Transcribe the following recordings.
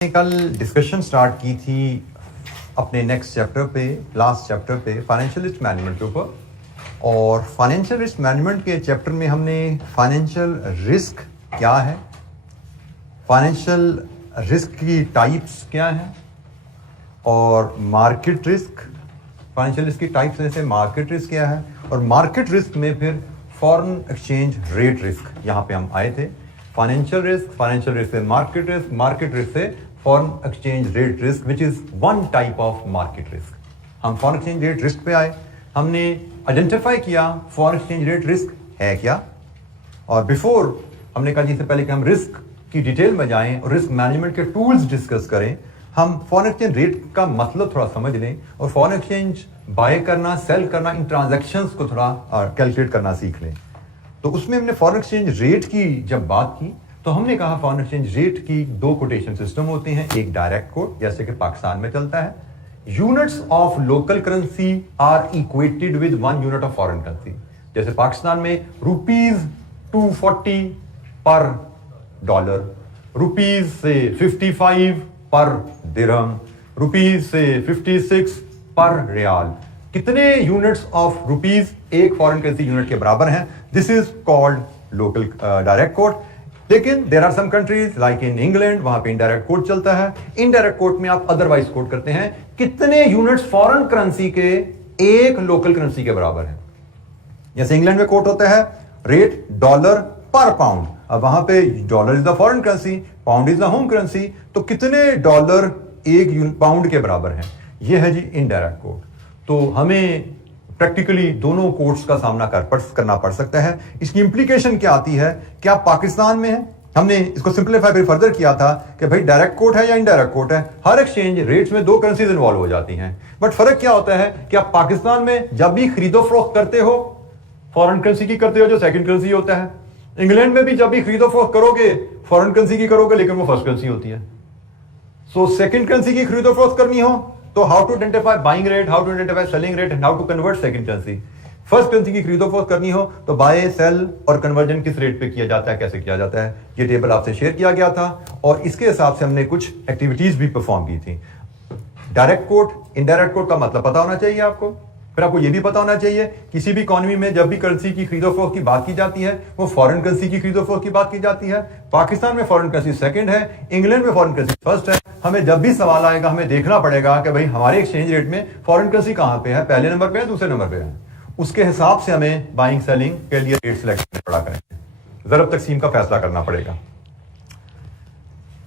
कल discussion start की थी अपने नेक्स्ट चैप्टर पे, लास्ट चैप्टर पे, फाइनेंशियल रिस्क मैनेजमेंट के ऊपर। और फाइनेंशियल रिस्क मैनेजमेंट के चैप्टर में हमने फाइनेंशियल रिस्क क्या है, फाइनेंशियल रिस्क की टाइप्स क्या हैं, और मार्केट रिस्क, फाइनेंशियल रिस्क की टाइप्स में से मार्केट रिस्क क्या है, और मार्केट रिस्क में फिर फॉरेन एक्सचेंज रेट रिस्क, यहाँ पे हम आए थे। फाइनेंशियल रिस्क से मार्केट रिस्क से foreign exchange rate risk, which is one type of market risk. हम फॉरेन एक्सचेंज रेट रिस्क पे आए, हमने आइडेंटिफाई किया फॉरेन एक्सचेंज रेट रिस्क है क्या। और बिफोर हमने कहा जिससे पहले कि हम रिस्क की डिटेल में जाएं और रिस्क मैनेजमेंट के टूल्स डिस्कस करें, हम फॉरेन एक्सचेंज रेट का मतलब थोड़ा समझ लें और फॉरेन एक्सचेंज बाय करना, सेल करना, इन ट्रांजैक्शंस को थोड़ा कैलकुलेट करना सीख लें। तो उसमें हमने फॉरेन एक्सचेंज रेट की जब बात की तो हमने कहा फॉरेन एक्सचेंज रेट की दो कोटेशन सिस्टम होते हैं। एक डायरेक्ट कोट, जैसे कि पाकिस्तान में चलता है, units of local currency are equated with one unit of foreign currency. जैसे पाकिस्तान में ₹240 पर डॉलर, रुपीज से 55 पर दिरहम, रुपीज से 56 पर रियाल। कितने यूनिट्स ऑफ रुपीज एक फॉरेन करेंसी यूनिट के बराबर हैं? This is called local direct quote. लेकिन there are some countries like in England, वहां पे इनडायरेक्ट कोट चलता है। इनडायरेक्ट कोट में आप अदरवाइज कोट करते हैं कितने यूनिट्स फॉरेन करेंसी के एक लोकल करेंसी के बराबर हैं। जैसे इंग्लैंड में कोट होता है रेट डॉलर पर पाउंड। अब वहां पे dollar is the foreign currency, pound is the home currency, तो कितने डॉलर एक पाउंड के बराबर हैं, यह है जी इनडायरेक्ट कोट। तो हमें प्रैक्टिकली दोनों कोर्ट्स का सामना करना पड़ सकता है। इसकी इंप्लीकेशन क्या आती है कि आप पाकिस्तान में हैं, हमने इसको सिंप्लीफाई फिर फर्दर किया था कि भाई डायरेक्ट कोट है या इनडायरेक्ट कोट है, हर एक्सचेंज रेट्स में दो करेंसीज इन्वॉल्व हो जाती हैं। बट फर्क क्या होता है कि आप पाकिस्तान में जब भी खरीदो फरोख्त करते हो फॉरेन करेंसी की करते हो, जो सेकंड करेंसी होता है। इंग्लैंड में भी जब भी खरीदो फरोख्त करोगे फॉरेन करेंसी की करोगे, लेकिन वो फर्स्ट करेंसी होती है। सो सेकंड करेंसी की खरीदो फरोख्त करनी हो तो how to identify buying rate, how to identify selling rate and how to convert second currency. First currency की खरीदो फरोख्त करनी हो तो बाय, सेल और कन्वर्जन किस रेट पे किया जाता है, कैसे किया जाता है, ये टेबल आपसे शेयर किया गया था और इसके हिसाब से हमने कुछ एक्टिविटीज भी परफॉर्म की थी। डायरेक्ट कोट, इनडायरेक्ट कोट का मतलब पता होना चाहिए आपको। फिर आपको यह भी पता होना चाहिए किसी भी इकोनॉमी में जब भी करेंसी की खरीदो फरोख्त की बात की जाती है वो फॉरेन करेंसी की खरीदो फरोख्त की बात की जाती है। पाकिस्तान में फॉरेन करेंसी सेकंड है, इंग्लैंड में फॉरेन करेंसी फर्स्ट है। हमें जब भी सवाल आएगा हमें देखना पड़ेगा कि भाई हमारे एक्सचेंज रेट में फॉरेन करेंसी कहां पे है, पहले नंबर पे है, दूसरे नंबर पे है। उसके हिसाब से हमें बाइंग सेलिंग के लिए रेट सिलेक्ट करना पड़ा करेंगे, ज़रब तकसीम का फैसला करना पड़ेगा।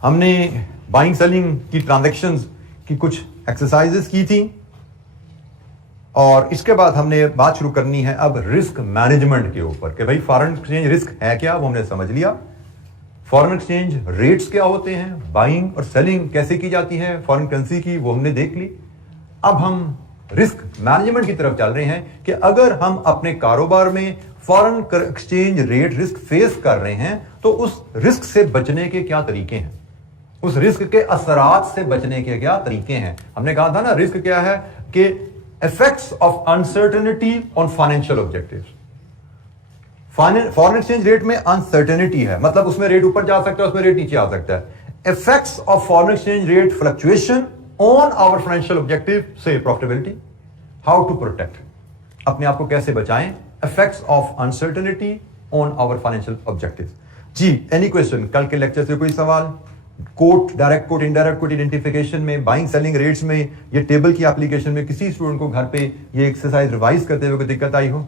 हमने बाइंग सेलिंग की ट्रांजैक्शंस की कुछ एक्सरसाइजेस की थी और इसके बाद हमने बात शुरू करनी है अब रिस्क मैनेजमेंट के ऊपर कि भाई फॉरेन एक्सचेंज रिस्क है क्या, वो हमने समझ लिया। फॉरेन एक्सचेंज रेट्स क्या होते हैं, बाइंग और सेलिंग कैसे की जाती है फॉरेन करेंसी की, वो हमने देख ली। अब हम रिस्क मैनेजमेंट की तरफ चल रहे हैं कि अगर हम अपने कारोबार में foreign exchange rate risk face कर रहे हैं तो उस रिस्क से बचने के क्या तरीके हैं, उस रिस्क के असरात से बचने के क्या तरीके हैं। हमने कहा था ना रिस्क क्या है कि effects of uncertainty on financial objectives. Foreign exchange rate में अनसर्टेनिटी है, मतलब उसमें रेट ऊपर जा सकता है, उसमें रेट नीचे आ सकता है। Effects of foreign exchange rate fluctuation on our financial objective से प्रॉफिटेबिलिटी, हाउ टू प्रोटेक्ट, अपने आप को कैसे बचाएं effects of uncertainty on our financial objective. जी, एनी क्वेश्चन? कल के लेक्चर से कोई सवाल? Quote, direct quote, indirect quote identification में, बाइंग सेलिंग रेट्स में, ये टेबल की एप्लीकेशन में किसी स्टूडेंट को घर पे ये एक्सरसाइज रिवाइज करते हुए कोई दिक्कत आई हो?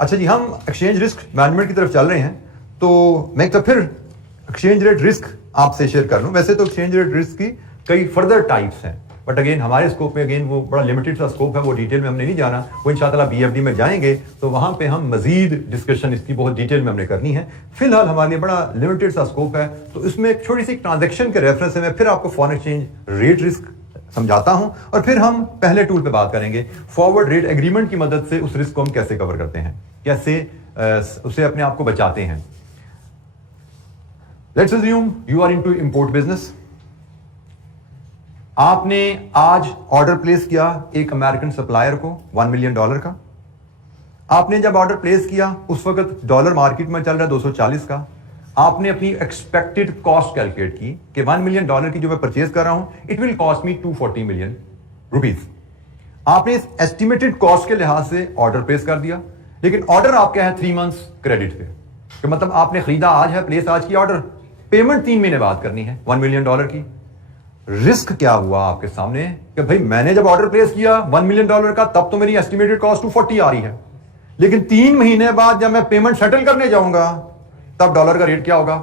अच्छा जी, हम एक्सचेंज रिस्क मैनेजमेंट की तरफ चल रहे हैं तो मैं तो फिर एक्सचेंज रेट रिस्क आपसे शेयर कर लूं। वैसे तो एक्सचेंज रेट रिस्क की कई फर्दर टाइप्स हैं, बट अगेन हमारे स्कोप में अगेन वो बड़ा लिमिटेड सा स्कोप है, वो डिटेल में हमने नहीं जाना। वो इंशाअल्लाह BFD में जाएंगे तो वहां पे हम मजीद डिस्कशन इसकी बहुत डिटेल में हमने करनी है। फिलहाल हमारे लिए बड़ा लिमिटेड सा स्कोप है, तो इसमें एक छोटी सी ट्रांजैक्शन के रेफरेंस से मैं फिर आपको फॉरेन एक्सचेंज रेट रिस्क समझाता हूं और फिर हम पहले टूल पे बात करेंगे फॉरवर्ड रेट एग्रीमेंट की मदद से उस रिस्क को हम कैसे कवर करते हैं, कैसे उसे अपने आप को बचाते हैं। Let's assume you are into import business. आपने आज ऑर्डर प्लेस किया एक अमेरिकन सप्लायर को $1 मिलियन का। आपने जब ऑर्डर प्लेस किया उस वक्त डॉलर मार्केट में चल रहा है 240 का। आपने अपनी एक्सपेक्टेड कॉस्ट कैलकुलेट की कि $1 मिलियन की जो मैं परचेज कर रहा हूं, it will cost me 240 million rupees. आपने इस एस्टिमेटेड कॉस्ट के लिहाज से ऑर्डर प्लेस कर दिया, लेकिन ऑर्डर आपका है 3 मंथ्स क्रेडिट पे, कि मतलब आपने खरीदा आज है, प्लेस आज की ऑर्डर, पेमेंट 3 महीने बाद करनी है $1 मिलियन की। रिस्क क्या हुआ आपके सामने कि भाई मैंने जब ऑर्डर प्लेस किया $1 मिलियन का, तब तो मेरी एस्टिमेटेड कॉस्ट 240 आ रही है, लेकिन 3 महीने बाद जब मैं पेमेंट सेटल करने जाऊंगा तब डॉलर का रेट क्या होगा?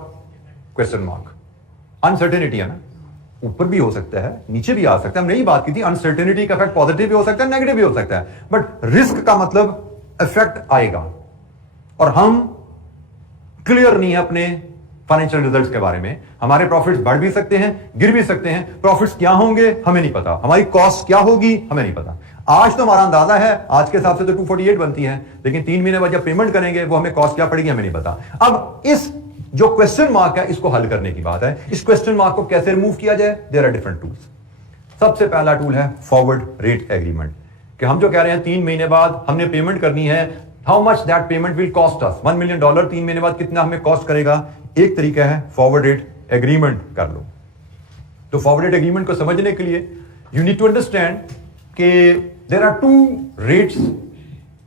Question mark. अनसर्टेनिटी है ना, ऊपर भी हो सकता है, नीचे भी आ सकता है। हमने यही बात की थी, अनसर्टेनिटी का इफेक्ट पॉजिटिव भी हो सकता है, नेगेटिव भी हो सकता है, बट रिस्क का मतलब इफेक्ट आएगा। और हम क्लियर नहीं है अपने फाइनेंशियल रिजल्ट्स के बारे में। हमारे प्रॉफिट्स बढ़ भी सकते हैं, गिर भी सकते हैं। प्रॉफिट्स क्या होंगे हमें नहीं पता, हमारी कॉस्ट क्या होगी हमें नहीं पता। आज तो हमारा अंदाजा है, आज के हिसाब से तो 248 बनती है, लेकिन 3 महीने बाद जब पेमेंट करेंगे वो हमें कॉस्ट क्या पड़ेगी हमें नहीं पता। अब इस जो क्वेश्चन मार्क है, इसको हल करने की बात है। इस क्वेश्चन मार्क को कैसे रिमूव किया जाए? There are different tools. सबसे पहला टूल है फॉरवर्ड रेट एग्रीमेंट, कि हम जो कह रहे हैं 3 महीने बाद हमने पेमेंट करनी है, how much that payment will cost us, $1 million 3 महीने बाद कितना हमें कॉस्ट करेगा। एक तरीका है फॉरवर्ड रेट एग्रीमेंट कर लो। तो फॉरवर्ड रेट एग्रीमेंट को समझने के लिए यू नीड टू अंडरस्टैंड कि there are 2 rates,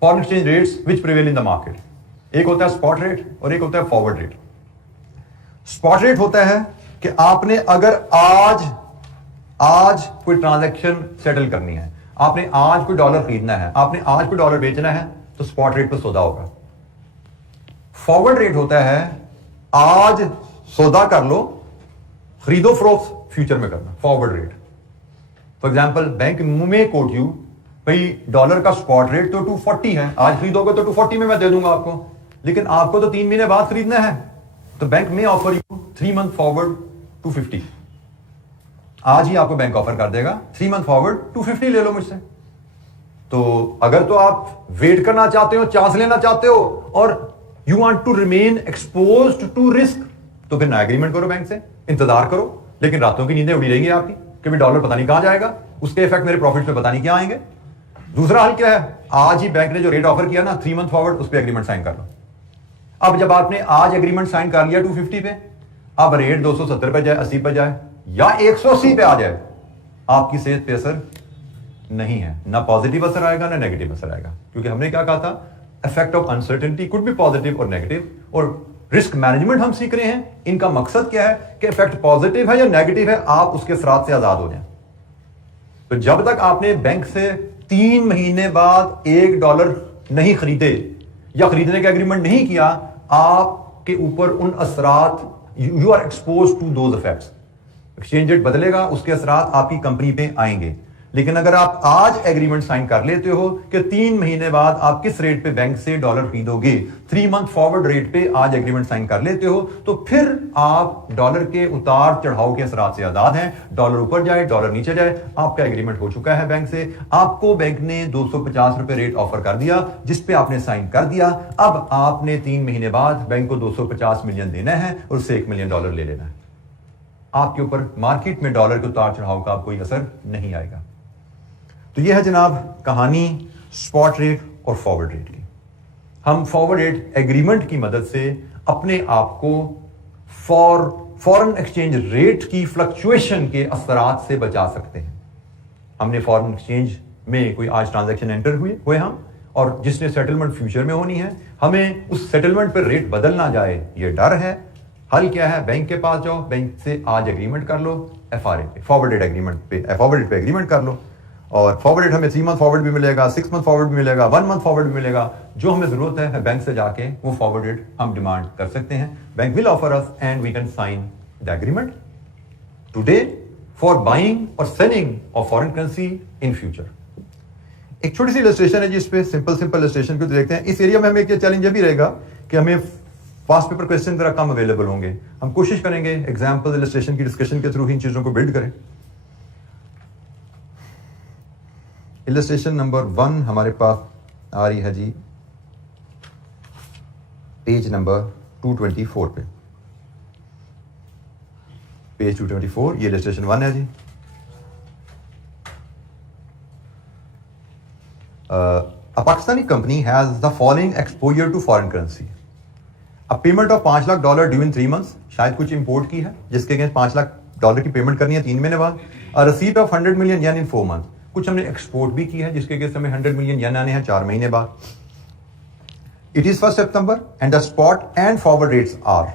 foreign exchange rates which prevail in the market. एक होता है स्पॉट रेट और एक होता है फॉरवर्ड रेट। स्पॉट रेट होता है कि आपने अगर आज कोई ट्रांजैक्शन सेटल करनी है, आपने आज कोई डॉलर खरीदना है, आपने आज कोई डॉलर बेचना है, तो स्पॉट रेट पर सौदा होगा। फॉरवर्ड रेट होता है आज सौदा कर लो, खरीदो फरोख्त फ्यूचर में करना, forward rate. For example bank में कोट यू, भाई डॉलर का स्पॉट रेट तो 240 है, आज खरीदोगे तो 240 में मैं दे दूंगा आपको, लेकिन आपको तो 3 महीने बाद खरीदना है, तो बैंक में ऑफर यू 3 मंथ फॉरवर्ड 250। आज ही आपको बैंक ऑफर कर देगा 3 मंथ फॉरवर्ड 250 ले लो मुझसे। तो अगर तो आप वेट करना चाहते हो, चांस लेना चाहते हो और you want to remain exposed to risk, तो फिर नया एग्रीमेंट करो बैंक से, इंतजार करो, लेकिन रातों की नींदें उड़ी रहेंगी आपकी कि भी डॉलर पता नहीं कहां जाएगा, उसके इफेक्ट मेरे प्रॉफिट में पता नहीं क्या आएंगे। दूसरा हल क्या है? आज ही बैंक ने जो रेट ऑफर किया ना 3 मंथ फॉरवर्ड, उस पर एग्रीमेंट साइन कर लो। अब जब आपने आज एग्रीमेंट साइन कर लिया 250 पे, अब रेट 270 पे जाए, 80 पे जाए या 180 पे आ जाए, आपकी सेहत पे असर नहीं है, ना पॉजिटिव असर आएगा ना नेगेटिव असर आएगा, क्योंकि हमने क्या कहा था, effect of uncertainty could be positive और नेगेटिव, और रिस्क मैनेजमेंट हम सीख रहे हैं। इनका मकसद क्या है कि इफेक्ट पॉजिटिव है या नेगेटिव है, आप उसके असरात से आजाद हो जाएं। तो जब तक आपने बैंक से 3 महीने बाद $1 नहीं खरीदे या खरीदने का एग्रीमेंट नहीं किया, आपके ऊपर उन असरात, you are expose to those effects. Exchange rate बदलेगा, उसके असरात आपकी कंपनी पे आएंगे। लेकिन अगर आप आज एग्रीमेंट साइन कर लेते हो कि 3 महीने बाद आप किस रेट पे बैंक से डॉलर खरीदोगे, 3 मंथ फॉरवर्ड रेट पे आज एग्रीमेंट साइन कर लेते हो, तो फिर आप डॉलर के उतार चढ़ाव के असरात से आजाद हैं। डॉलर ऊपर जाए, डॉलर नीचे जाए, आपका एग्रीमेंट हो चुका है बैंक से। आपको बैंक ने 250 रुपए रेट ऑफर कर दिया, जिसपे आपने साइन कर दिया। अब आपने 3 महीने बाद बैंक को 250 मिलियन देना है और उससे $1 मिलियन ले लेना है। आपके ऊपर मार्केट में डॉलर के उतार चढ़ाव का कोई असर नहीं आएगा। तो यह है जनाब कहानी स्पॉट रेट और फॉरवर्ड रेट की। हम फॉरवर्ड रेट एग्रीमेंट की मदद से अपने आप को फॉरेन एक्सचेंज रेट की फ्लक्चुएशन के असरात से बचा सकते हैं। हमने फॉरेन एक्सचेंज में कोई आज ट्रांजैक्शन एंटर हुए हम, और जिसने सेटलमेंट फ्यूचर में होनी है, हमें उस सेटलमेंट पर रेट बदल ना जाए, ये डर है। हल क्या है? बैंक के पास जाओ, बैंक से आज एग्रीमेंट कर लो, FRA पे, फॉरवर्ड रेट एग्रीमेंट पे, फॉरवर्ड रेट पे एग्रीमेंट कर लो, और फॉरवर्ड रेट हमें 3 मंथ फॉरवर्ड भी मिलेगा, 6 मंथ फॉरवर्ड भी मिलेगा, 1 मंथ फॉरवर्ड भी मिलेगा। जो हमें जरूरत है बैंक से जाके वो फॉरवर्ड रेट हम डिमांड कर सकते हैं। Bank will offer us and we can sign the agreement today for buying और selling of foreign currency in future. एक छोटी सी इलस्ट्रेशन है जिस पे सिंपल इलस्ट्रेशन को देखते हैं। इस एरिया में हमें एक चैलेंज भी रहेगा कि हमें फास्ट पेपर क्वेश्चन जरा कम अवेलेबल होंगे। हम कोशिश करेंगे एग्जाम्पल इलस्ट्रेशन की डिस्कशन के थ्रू इन चीजों को बिल्ड करें। इलस्ट्रेशन नंबर 1 हमारे पास आ रही है जी पेज नंबर 224 पे। पेज 224, ये इलस्ट्रेशन 1 है जी। A Pakistani company has the following exposure to foreign currency. अब payment of $5 lakh due in 3 months, शायद कुछ इंपोर्ट की है जिसके अगेंस्ट $5 लाख की पेमेंट करनी है 3 महीने बाद। और receipt of 100 million yen in 4 month, कुछ हमने एक्सपोर्ट भी की है जिसके अगेंस्ट हमें 100 मिलियन येन आने हैं 4 महीने बाद। इट इज 1 सितंबर and the spot and forward rates are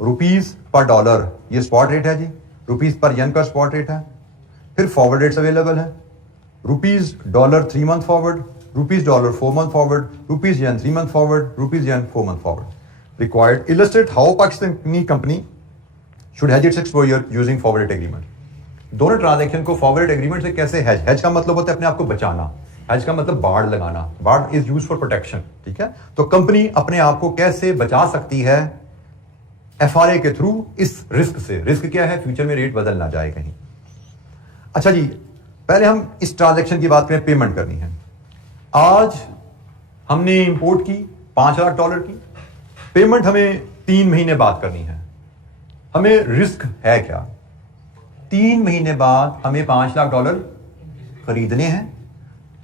rupees per dollar, ये स्पॉट रेट है जी, रुपीज पर येन का स्पॉट रेट है। फिर फॉरवर्ड रेट्स अवेलेबल है, rupees dollar 3 month forward, rupees dollar 4 month forward, rupees yen 3 month forward, rupees yen 4 month forward. Required illustrate how Pakistani company should hedge its exposure using forward rate agreement। दोनों transaction को forward agreement से कैसे hedge का मतलब होता है अपने आप को बचाना, hedge का मतलब बाड़ लगाना, बाड़ इज यूज फॉर प्रोटेक्शन, ठीक है। तो कंपनी अपने आप को कैसे बचा सकती है FRA के थ्रू इस रिस्क से। रिस्क क्या है? फ्यूचर में रेट बदल ना जाए कहीं। अच्छा जी, पहले हम इस ट्रांजैक्शन की बात करें, पेमेंट करनी है। आज हमने इंपोर्ट की $5 लाख की, पेमेंट हमें 3 महीने बाद करनी है। हमें रिस्क है क्या? 3 महीने बाद हमें $5 लाख खरीदने हैं।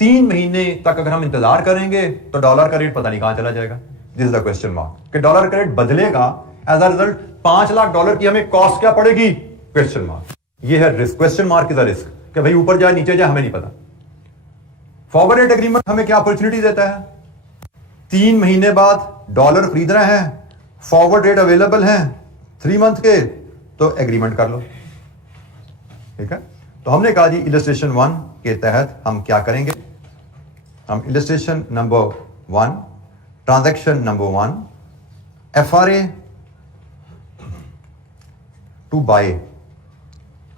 3 महीने तक अगर हम इंतजार करेंगे तो डॉलर का रेट पता नहीं कहां चला जाएगा। This is the question mark कि डॉलर का रेट बदलेगा, एज अ रिजल्ट $5 लाख की हमें कॉस्ट क्या पड़ेगी? Question mark. ये है risk, question mark is a risk कि भाई ऊपर जाए नीचे जाए हमें नहीं पता। फॉरवर्ड रेट एग्रीमेंट हमें क्या अपॉर्चुनिटी देता है? 3 महीने बाद डॉलर खरीद रहे हैं, फॉरवर्ड रेट अवेलेबल है 3 मंथ के, तो एग्रीमेंट कर लो, ठीक है। तो हमने कहा जी इलस्ट्रेशन 1 के तहत हम क्या करेंगे, हम illustration number 1, transaction number 1, FRA to buy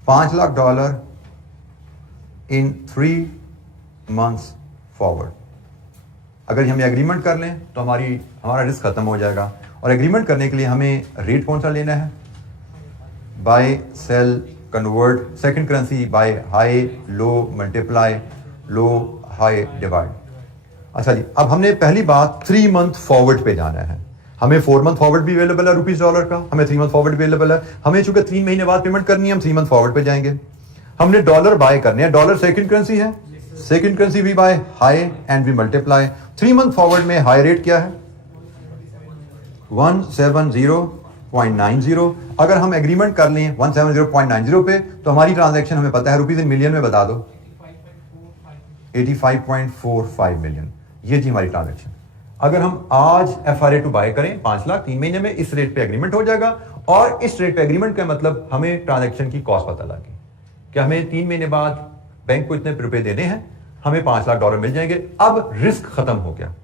$5 lakh in 3 months forward. अगर हम एग्रीमेंट कर लें तो हमारा रिस्क खत्म हो जाएगा। और एग्रीमेंट करने के लिए हमें रेट कौन सा लेना है? Buy sell convert, second currency buy high low multiply low high divide. अच्छा जी, अब हमने पहली बात 3 मंथ फॉरवर्ड पे जाना है। हमें 4 मंथ फॉरवर्ड भी अवेलेबल है रुपीज डॉलर का, हमें 3 मंथ फॉरवर्ड भी अवेलेबल है। हमें चूंकि 3 महीने बाद पेमेंट करनी है, हम 3 मंथ फॉरवर्ड पे जाएंगे। हमने डॉलर बाय करने हैं, डॉलर सेकंड करेंसी है, second currency we buy high and we multiply. 3 month forward में हाई रेट क्या है? 170.90। अगर हम एग्रीमेंट कर लें 170.90 पे, तो हमारी ट्रांजैक्शन हमें पता है, रुपीज इन मिलियन में बता दो, 85.45 मिलियन। ये जी हमारी ट्रांजैक्शन। अगर हम आज FRA टू बाय करें 5 लाख 3 महीने में, इस रेट पे एग्रीमेंट हो जाएगा। और इस रेट पे एग्रीमेंट का मतलब हमें ट्रांजैक्शन की कॉस्ट पता लगी कि हमें 3 महीने बाद बैंक को इतने रुपए देने हैं, हमें $5 लाख मिल जाएंगे। अब रिस्क खत्म हो गया।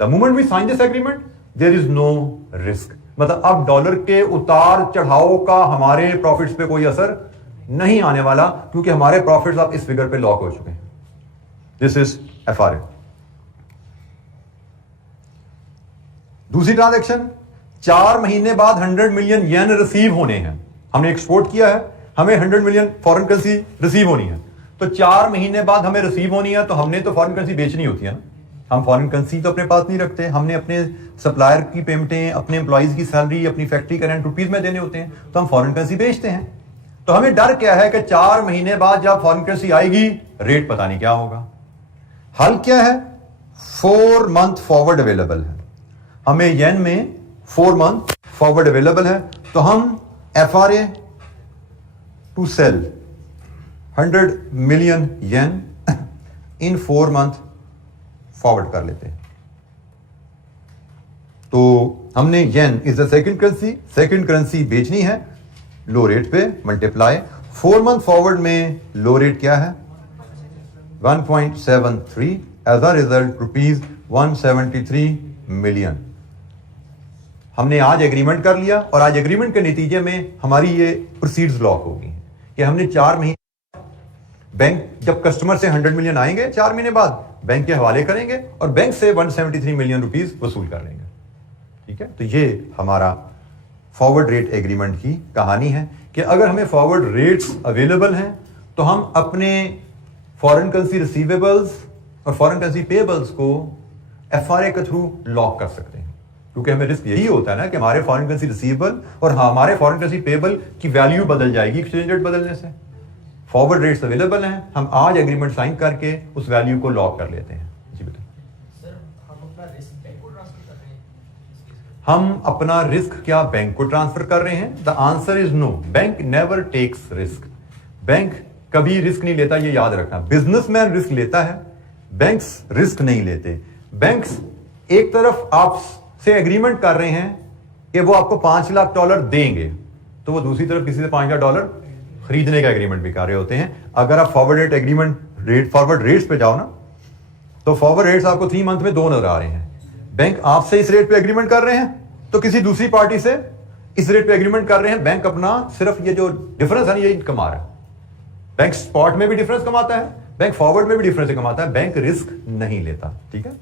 The moment we sign this agreement there is no risk, मतलब अब डॉलर के उतार चढ़ाव का हमारे प्रॉफिट्स पे कोई असर नहीं आने वाला, क्योंकि हमारे प्रॉफिट्स अब इस फिगर पे लॉक हो चुके हैं। This is FRA। दूसरी ट्रांजैक्शन, 4 महीने बाद 100 मिलियन येन रिसीव होने हैं। हमने एक्सपोर्ट किया है, हमें 100 मिलियन फॉरेन करेंसी रिसीव होनी है। तो 4 महीने बाद हमें रिसीव होनी है, तो हमने तो फॉरेन करेंसी बेचनी होती है ना। हम फॉरेन करेंसी तो अपने पास नहीं रखते, हमने अपने सप्लायर की पेमेंटें, अपने एम्प्लॉइज की सैलरी, अपनी फैक्ट्री का रेंट रुपीज में देने होते हैं, तो हम फॉरेन करेंसी बेचते हैं। तो हमें डर क्या है कि 4 महीने बाद जब फॉरेन करेंसी आएगी, रेट पता नहीं क्या होगा। हल क्या है? 4 मंथ फॉरवर्ड अवेलेबल है, हमें येन में 4 मंथ फॉरवर्ड अवेलेबल है। तो हम FRA to sell 100 million yen in 4 month forward कर लेते हैं। तो हमने yen is the second currency बेचनी है लो रेट पे, मल्टीप्लाई 4 मंथ फॉरवर्ड में लो रेट क्या है? 1.73, as a result rupees 173 million. हमने आज एग्रीमेंट कर लिया, और आज एग्रीमेंट के नतीजे में हमारी ये प्रोसीड्स लॉक हो गई कि हमने 4 महीने, बैंक जब कस्टमर से 100 मिलियन आएंगे 4 महीने बाद, बैंक के हवाले करेंगे और बैंक से 173 मिलियन रुपीस वसूल कर लेंगे, ठीक है। तो ये हमारा फॉरवर्ड रेट एग्रीमेंट की कहानी है कि अगर हमें फॉरवर्ड रेट्स अवेलेबल हैं तो हम अपने फॉरेन करेंसी रिसीवेबल्स और फॉरेन करेंसी पेएबल्स को FRA के थ्रू लॉक कर सकते हैं, क्योंकि हमें रिस्क यही होता है ना कि हमारे फॉरेन करेंसी रिसीवेबल और हमारे फॉरेन करेंसी पेएबल की वैल्यू बदल जाएगी एक्सचेंज रेट बदलने से। फॉरवर्ड रेट्स अवेलेबल हैं, हम आज एग्रीमेंट साइन करके उस वैल्यू को लॉक कर लेते हैं। जी बेटा। सर, हम अपना रिस्क बैंक को ट्रांसफर कर रहे हैं? हम अपना रिस्क क्या बैंक को ट्रांसफर कर रहे हैं? The answer is no, bank never takes risk. Bank कभी रिस्क नहीं लेता, ये याद रखना। बिजनेसमैन रिस्क लेता है, बैंक्स रिस्क नहीं लेते। बैंक्स एक तरफ आपसे एग्रीमेंट कर रहे हैं कि वो आपको $5 लाख देंगे, तो वो दूसरी तरफ किसी से $5 लाख खरीदने का एग्रीमेंट भी कर रहे होते हैं। अगर आप forward rate agreement forward rates पे जाओ ना, तो फॉरवर्ड रेट्स आपको 3 मंथ में 2 नजर आ रहे हैं। बैंक आपसे इस रेट पे एग्रीमेंट कर रहे हैं, तो किसी दूसरी पार्टी से इस रेट पे एग्रीमेंट कर रहे हैं। बैंक अपना सिर्फ ये जो डिफरेंस है ये कमा रहा है। बैंक स्पॉट में भी डिफरेंस कमाता है, बैंक फॉरवर्ड में भी डिफरेंस कमाता है। बैंक रिस्क नहीं लेता, ठीक है।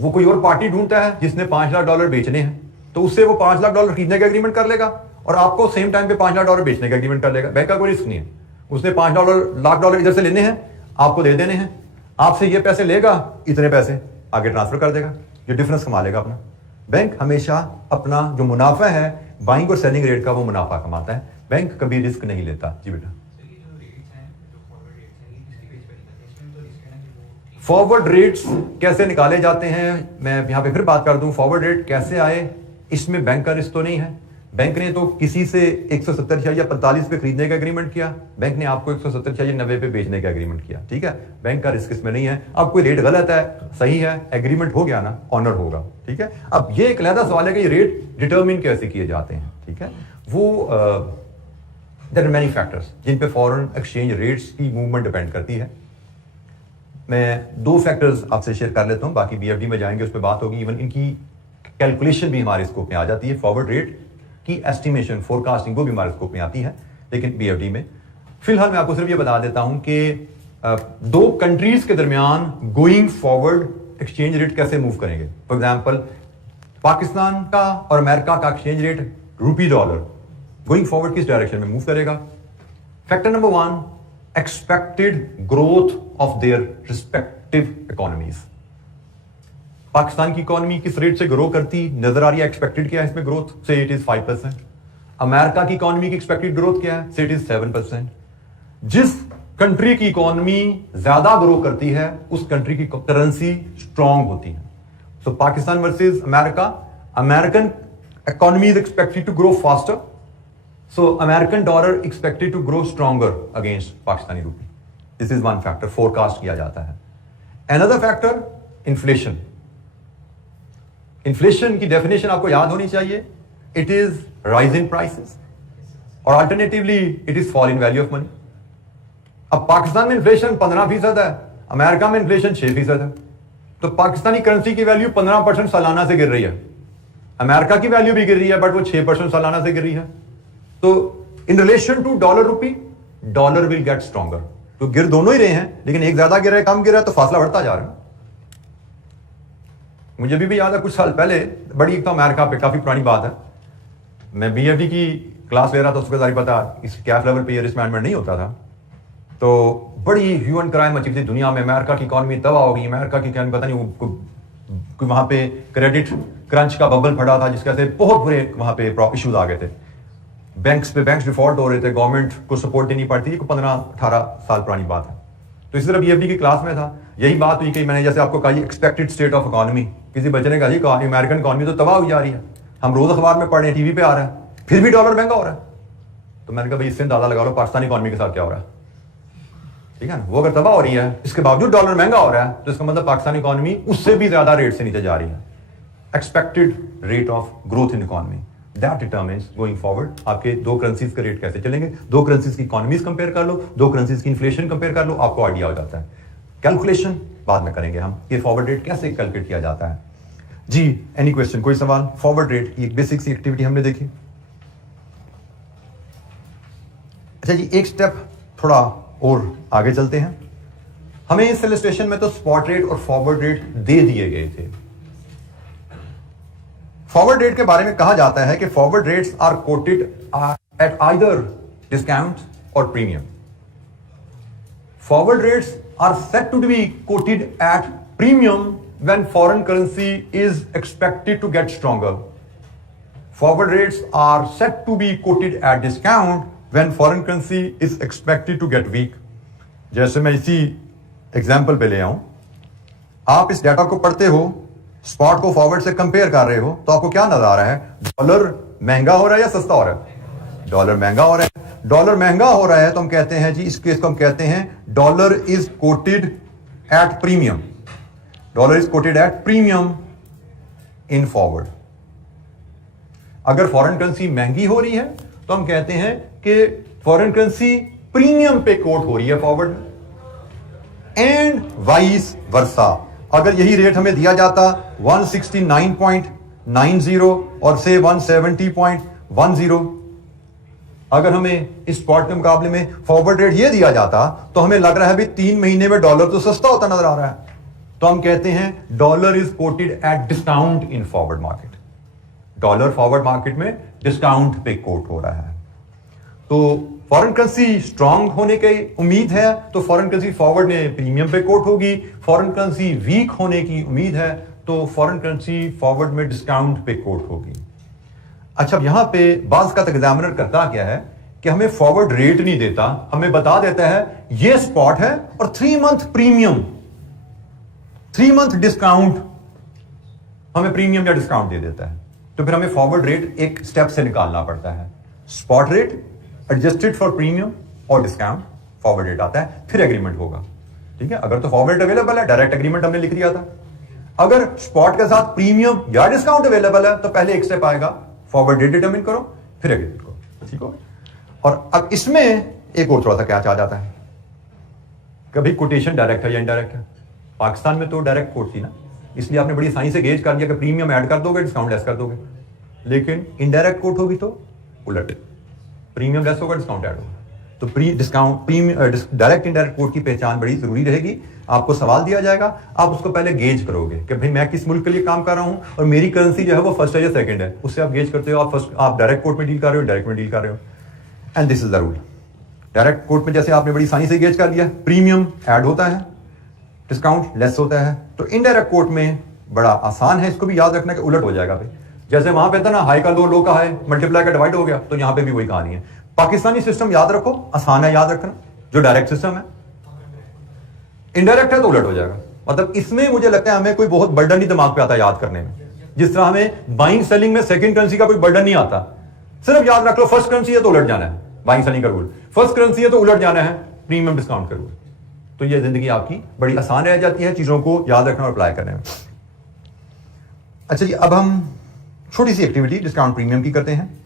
वो कोई और पार्टी ढूंढता है जिसने $5 लाख बेचने हैं, तो उससे वो $5 लाख खरीदने का एग्रीमेंट कर लेगा और आपको सेम टाइम पे $5 लाख बेचने का एग्रीमेंट कर लेगा। बैंक का कोई रिस्क नहीं है। उसने $5 लाख इधर से लेने हैं, आपको दे देने हैं। आपसे ये पैसे लेगा, इतने पैसे आगे ट्रांसफर कर देगा, जो डिफरेंस कमा लेगा अपना। बैंक हमेशा अपना जो मुनाफा है बाइंग और सेलिंग रेट का, वो मुनाफा कमाता है। बैंक कभी रिस्क नहीं लेता। जी बेटा, फॉरवर्ड रेट्स कैसे निकाले जाते हैं, मैं यहां पे फिर बात कर दूं। फॉरवर्ड रेट कैसे आए, इसमें बैंक का रिस्क तो नहीं है। बैंक ने तो किसी से 170 या 45 पे खरीदने का एग्रीमेंट किया, बैंक ने आपको 170 या 90 पे बेचने का एग्रीमेंट किया, ठीक है। बैंक का रिस्क इसमें नहीं है। अब कोई रेट गलत है, सही है, एग्रीमेंट हो गया ना, ऑनर होगा, ठीक है। अब ये एक अलग सवाल है कि ये रेट डिटर्मिन कैसे किए जाते हैं, ठीक है। वो देयर आर मेनी फैक्टर्स जिन पे फॉरेन एक्सचेंज रेट्स की मूवमेंट डिपेंड करती है। मैं 2 फैक्टर्स आपसे शेयर कर लेता हूं, बाकी बीएफडी में जाएंगे, उस पर बात होगी। इवन इनकी कैलकुलेशन भी हमारे स्कोप में आ जाती है। फॉरवर्ड रेट की एस्टिमेशन, फोरकास्टिंग, वो भी हमारे स्कोप में आती है, लेकिन बीएफडी में। फिलहाल मैं आपको सिर्फ ये बता देता हूं कि 2 कंट्रीज के दरमियान गोइंग फॉरवर्ड एक्सचेंज रेट कैसे मूव करेंगे। फॉर एग्जाम्पल, पाकिस्तान का और अमेरिका का एक्सचेंज रेट रूपी डॉलर गोइंग फॉरवर्ड किस डायरेक्शन में मूव करेगा। Factor number 1, expected growth of their respective economies. Pakistan की इकोनॉमी किस रेट से ग्रो करती नजर आ रही है, एक्सपेक्टेड क्या है इसमें ग्रोथ, से इट इज 5%। अमेरिका की इकोनॉमी की एक्सपेक्टेड ग्रोथ क्या है, से इट इज 7%। जिस कंट्री की इकोनॉमी ज्यादा ग्रो करती है उस कंट्री की करेंसी स्ट्रांग होती है। So Pakistan versus America, American economy is expected to grow faster, so American dollar expected to grow stronger against Pakistani rupee. This is one factor forecast किया जाता है। Another factor, inflation. इन्फ्लेशन की definition आपको याद होनी चाहिए, it is rise in prices और alternatively it is fall in value of money. अब पाकिस्तान में इन्फ्लेशन 15% है, अमेरिका में इन्फ्लेशन 6% है, तो पाकिस्तानी करेंसी की वैल्यू 15% सालाना से गिर रही है, अमेरिका की वैल्यू भी गिर रही है बट वो 6% सालाना से गिर रही है। तो इन रिलेशन टू डॉलर रूपी, डॉलर विल गेट स्ट्रॉन्गर। तो गिर दोनों ही रहे हैं, लेकिन एक ज्यादा गिर रहा है, कम गिर रहा है, तो फासला बढ़ता जा रहा है। मुझे भी याद है कुछ साल पहले, बड़ी एक तो अमेरिका पे काफी पुरानी बात है, मैं बीएफडी की क्लास ले रहा था, उसके सारी पता इस कैफ लेवल पे रिस्क मैनेजमेंट नहीं होता था, तो बड़ी ह्यू एंड क्राई मची थी दुनिया में। अमेरिका की इकॉनमी तबाह हो गई, अमेरिका की इकॉनमी पता नहीं वहां पे क्रेडिट क्रंच का बबल फटा था, जिसके से बहुत बुरे वहां पे इश्यूज आ गए थे। बैंक्स डिफॉल्ट हो रहे थे, गवर्नमेंट को सपोर्ट देनी पड़ती थी। 15-18 साल पुरानी बात है। तो इसी तरह बीएफडी की क्लास में था, यही बात हुई कि मैंने जैसे आपको कहा एक्सपेक्टेड स्टेट ऑफ इकोनॉमी, किसी बच्चे ने कहा अमेरिकन इकोनॉमी तो तबाह हो जा रही है, हम रोज अखबार में पढ़ रहे हैं, टीवी पे आ रहा है, फिर भी डॉलर महंगा हो रहा है। तो मैंने कहा भाई इससे अंदाजा लगा लो पाकिस्तानी इकोनॉमी के साथ क्या हो रहा है, ठीक है ना। वो अगर तबाह हो रही है, इसके बावजूद डॉलर महंगा हो रहा है, तो इसका मतलब पाकिस्तानी इकोनॉमी उससे भी ज्यादा रेट से नीचे जा रही है। Expected rate of growth in economy, that determines going forward आपके 2 करेंसीज के रेट कैसे चलेंगे। 2 करेंसीज की इकोनॉमीज कंपेयर कर लो, 2 करेंसीज की इन्फ्लेशन कंपेयर कर लो, आपको आइडिया हो जाता है। कैलकुलेशन बाद में करेंगे हम, ये फॉरवर्ड रेट कैसे कैलकुलेट किया जाता है। जी, एनी क्वेश्चन, कोई सवाल। फॉरवर्ड रेट की एक बेसिक सी एक्टिविटी हमने देखी। अच्छा जी, एक स्टेप थोड़ा और आगे चलते हैं। हमें इस इलस्ट्रेशन में तो स्पॉट रेट और फॉरवर्ड रेट दे दिए गए थे। फॉरवर्ड रेट के बारे में कहा जाता है कि forward rates are quoted at either discount और premium. Forward rates are set to be quoted at premium when foreign currency is expected to get stronger. Forward rates are set to be quoted at discount when foreign currency is expected to get weak. जैसे मैं इसी example पे ले आऊं, आप इस data को पढ़ते हो स्पॉट को फॉरवर्ड से कंपेयर कर रहे हो तो आपको क्या नजर आ रहा है? डॉलर महंगा हो रहा है या सस्ता हो रहा है? डॉलर महंगा हो रहा है। डॉलर महंगा हो रहा है तो हम कहते हैं जी, इस केस को हम कहते हैं dollar is coated at premium. Dollar is coated at premium in forward. अगर फॉरेन करेंसी महंगी हो रही है तो हम कहते हैं कि फॉरेन करेंसी प्रीमियम पे कोट हो रही है फॉरवर्ड में, एंड वाइस वर्सा। अगर यही रेट हमें दिया जाता 169.90 और से 170.10, अगर हमें इस स्पॉट के मुकाबले में फॉरवर्ड रेट ये दिया जाता तो हमें लग रहा है भी 3 महीने में डॉलर तो सस्ता होता नजर आ रहा है, तो हम कहते हैं dollar is coated at discount in forward market. Dollar forward market में डिस्काउंट पे कोट हो रहा है। तो फॉरेन करेंसी स्ट्रांग होने की उम्मीद है तो फॉरेन करेंसी फॉरवर्ड में प्रीमियम पे कोट होगी। फॉरेन करेंसी वीक होने की उम्मीद है तो फॉरेन करेंसी फॉरवर्ड में डिस्काउंट पे कोट होगी। अच्छा, यहां पे बाज का एग्जामिनर करता क्या है कि हमें फॉरवर्ड रेट नहीं देता, हमें बता देता है ये स्पॉट है और 3 मंथ प्रीमियम, 3 मंथ डिस्काउंट, हमें प्रीमियम या डिस्काउंट दे देता है। तो फिर हमें फॉरवर्ड रेट एक स्टेप से निकालना पड़ता है। Spot rate adjusted for premium और डिस्काउंट, फॉरवर्ड रेट आता है, फिर एग्रीमेंट होगा। ठीक है, अगर तो फॉरवर्ड अवेलेबल है, डायरेक्ट एग्रीमेंट हमने लिख दिया था। अगर स्पॉट के साथ प्रीमियम या डिस्काउंट अवेलेबल है तो पहले एक स्टेप आएगा, फॉरवर्ड रेट डिटरमिन करो, फिर एग्रीमेंट करो। ठीक हो? और अब इसमें एक और थोड़ा सा क्या आ जाता है, कभी कोटेशन डायरेक्ट है या इनडायरेक्ट है। पाकिस्तान में तो डायरेक्ट कोट थी ना, इसलिए आपने बड़ी आसानी से गेज कर दिया कि प्रीमियम ऐड कर दोगे, डिस्काउंट लेस कर दोगे। लेकिन इनडायरेक्ट कोट होगी तो उलट, प्रीमियम लेस होगा, डिस्काउंट ऐड होगा। तो डायरेक्ट इनडायरेक्ट कोट की पहचान बड़ी जरूरी रहेगी। आपको सवाल दिया जाएगा, आप उसको पहले गेज करोगे कि भाई मैं किस मुल्क के लिए काम कर रहा हूं और मेरी करेंसी जो है वो फर्स्ट है या सेकंड है, उससे आप गेज करते हो। आप डायरेक्ट कोट में डील कर रहे हो, डायरेक्ट में डील कर रहे हो, and this is the rule. Direct quote में जैसे आपने बड़ी आसानी से गेज कर लिया, प्रीमियम ऐड होता है, डिस्काउंट लेस होता है। तो इनडायरेक्ट कोट में बड़ा आसान है, इसको भी याद रखना कि उलट हो जाएगा भाई। जैसे वहां पे था ना हाई का लो, लो का हाई, मल्टीप्लाई का डिवाइड हो गया, तो यहां पे भी वही कहानी है। पाकिस्तानी सिस्टम याद रखो, आसान है याद रखना, जो डायरेक्ट सिस्टम है। इनडायरेक्ट है तो उलट हो जाएगा। मतलब इसमें मुझे लगता है हमें कोई बहुत बर्डन नहीं दिमाग पे आता याद करने में, जिस तरह हमें बाइंग सेलिंग में सेकंड करेंसी का कोई बर्डन नहीं आता। सिर्फ याद रख लो फर्स्ट करेंसी है तो उलट जाना है, बाइंग सेलिंग का रूल। फर्स्ट करेंसी है तो उलट जाना है, प्रीमियम डिस्काउंट का रूल। तो ये जिंदगी आपकी बड़ी आसान रह जाती है चीजों को याद रखना और अप्लाई करने में। अच्छा जी, अब हम छोटी सी एक्टिविटी डिस्काउंट प्रीमियम की करते हैं।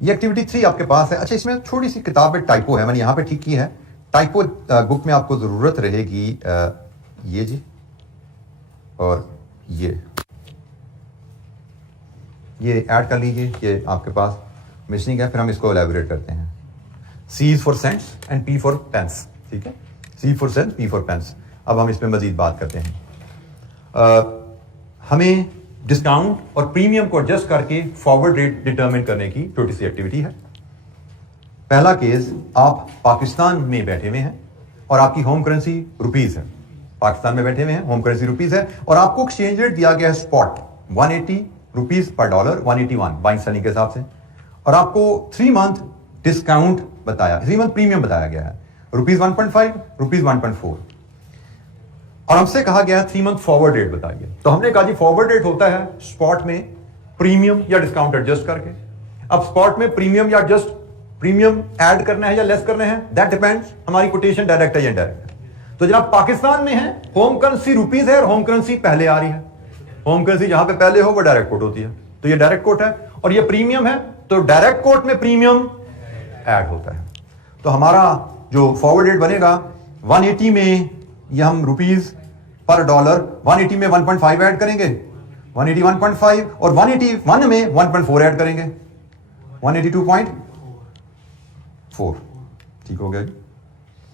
ये एक्टिविटी 3 आपके पास है। अच्छा, इसमें थोड़ी सी किताब में टाइपो है, मैंने यहां पे ठीक की है। टाइपो बुक में आपको जरूरत रहेगी ये जी और ये ऐड कर लीजिए, ये आपके पास मिसिंग है। फिर हम इसको एलैबोरेट करते हैं। C is for cents and P for pence। ठीक है, C for cents, P for pence। अब हम इसमें मजीद बात करते हैं। हमें डिस्काउंट और प्रीमियम को एडजस्ट करके फॉरवर्ड रेट डिटरमिन करने की छोटी सी एक्टिविटी है। पहला केस, आप पाकिस्तान में बैठे हुए हैं और आपकी होम करेंसी रुपीज है। पाकिस्तान में बैठे हुए हैं, होम करेंसी रुपीज है और आपको एक्सचेंज रेट दिया गया है spot 180 rupees per dollar, 181 buying selling के हिसाब से। और आपको 3 मंथ डिस्काउंट बताया, 3 मंथ प्रीमियम बताया गया है, रुपीज 1.5, रुपीज 1.4। और हमसे कहा गया है 3 मंथ फॉरवर्ड रेट बताइए। तो हमने कहा जी फॉरवर्ड रेट होता है स्पॉट में प्रीमियम या डिस्काउंट एडजस्ट करके। अब स्पॉट में प्रीमियम या जस्ट प्रीमियम ऐड करना है या लेस करना है, दैट डिपेंड्स हमारी कोटेशन डायरेक्ट है या इनडायरेक्ट है। तो जनाब पाकिस्तान में है, होम करेंसी रुपीज है और होम करेंसी पहले आ रही है। होम करेंसी जहां पे पहले हो वो डायरेक्ट कोट होती है, तो ये डायरेक्ट कोट है। और ये प्रीमियम है तो डायरेक्ट कोट में प्रीमियम ऐड होता है। तो हमारा जो फॉरवर्ड रेट बनेगा 180 में, ये हम रुपीज पर डॉलर 180 में 1.5 ऐड करेंगे, 180 1.5, और 181 में 1.4 ऐड करेंगे, 182.4। ठीक हो गया जी,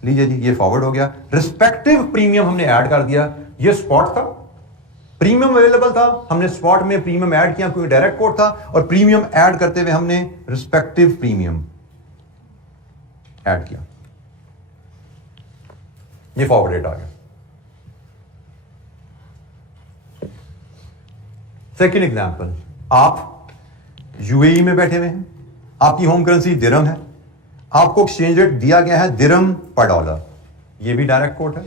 लीजिए जी, ये फॉरवर्ड हो गया। रिस्पेक्टिव प्रीमियम हमने ऐड कर दिया। ये स्पॉट था, प्रीमियम अवेलेबल था, हमने स्पॉट में प्रीमियम ऐड किया क्योंकि डायरेक्ट कोट था, और प्रीमियम ऐड करते हुए हमने रिस्पेक्टिव प्रीमियम ऐड किया। ये फॉरवर्ड रेट आ गया। सेकेंड एग्जांपल, आप यूएई में बैठे हुए हैं, आपकी होम करेंसी दिरहम है, आपको एक्सचेंज रेट दिया गया है दिरहम पर डॉलर। ये भी डायरेक्ट कोट है,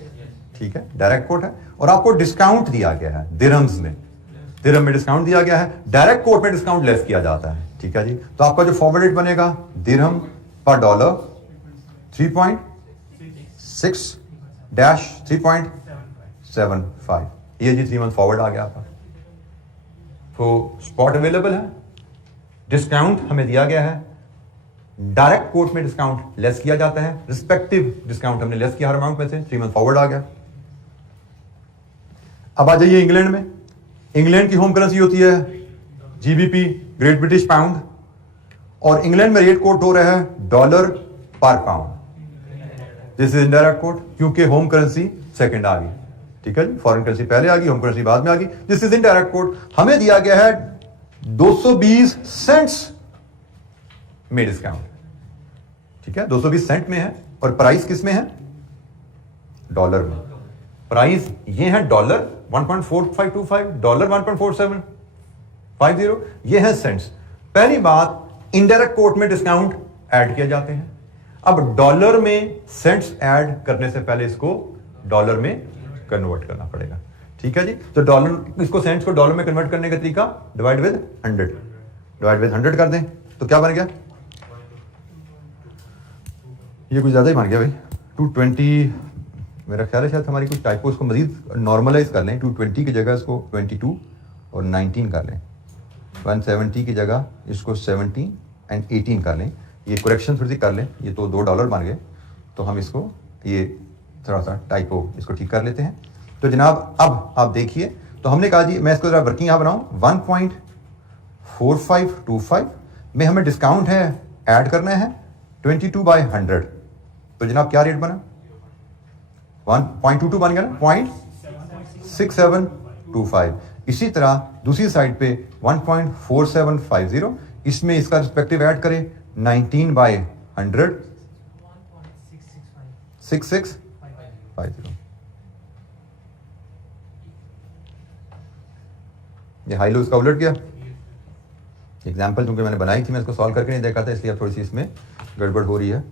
ठीक है, डायरेक्ट कोट है, और आपको डिस्काउंट दिया गया है दिरहम्स में, दिरहम में डिस्काउंट दिया गया है, डायरेक्ट कोट में डिस्काउंट लेस किया जाता है, ठीक है जी। तो आपका जो फॉरवर्ड रेट बनेगा दिरहम पर डॉलर 3.6-3.75, ये जी 3 मंथ फॉरवर्ड आ गया आपका। तो स्पॉट अवेलेबल है, डिस्काउंट हमें दिया गया है, डायरेक्ट कोट में डिस्काउंट लेस किया जाता है, रिस्पेक्टिव डिस्काउंट हमने लेस किया हर अमाउंट में से, 3 मंथ फॉरवर्ड आ गया। अब आ जाइए इंग्लैंड में। इंग्लैंड की होम करेंसी होती है जीबीपी, ग्रेट ब्रिटिश पाउंड, और इंग्लैंड में रेट कोट हो रहा है डॉलर पर pound. This is indirect coat, क्योंकि होम करेंसी सेकंड आ गई, ठीक है जी, फॉरेन करेंसी पहले आ गई, होम करेंसी बाद में आ गई। दिस इज इनडायरेक्ट कोट, हमें दिया गया है 220 सेंट्स में डिस्काउंट, ठीक है, 220 सेंट में है, और प्राइस किस में है? डॉलर में। प्राइस ये है डॉलर 1.4525, डॉलर 1.4750, ये है सेंट्स। पहली बात, इनडायरेक्ट कोट में डिस्काउंट ऐड किए जाते हैं। अब डॉलर में सेंट्स ऐड करने से पहले इसको डॉलर में कन्वर्ट करना पड़ेगा, ठीक है जी। तो डॉलर, इसको सेंट्स को डॉलर में कन्वर्ट करने का तरीका डिवाइड विद 100, डिवाइड विद 100 कर दें तो क्या बन गया? ये कुछ ज्यादा ही बन गया भाई, 220। मेरा ख्याल है शायद हमारी कुछ टाइपो, इसको मजीद नॉर्मलाइज कर लें, 220 की जगह इसको 22 और 19 कर लें, 170 की जगह इसको 17 एंड 18 कर लें। ये करेक्शन थोड़ी सी कर लें, ये तो $2 बन गए, तो हम इसको ये थोड़ा सा टाइपो इसको ठीक कर लेते हैं। तो जनाब अब आप देखिए, तो हमने कहा जी मैं इसको जरा वर्किंग यहाँ बनाऊँ, 1.4525 में हमें डिस्काउंट है ऐड करना है 22/100, तो जनाब क्या रेट बना? 1.22 बन गया ना, 0.6725। इसी तरह दूसरी साइड पे 1.4750, इसमें इसका रिस्पेक्टिव ऐड करें 19/100, 6650। ये हाई लो इसका उलट गया। एग्जाम्पल चूंकि मैंने बनाई थी, मैं इसको सॉल्व करके नहीं देखा था, इसलिए अब थोड़ी सी इसमें गड़बड़ हो रही है।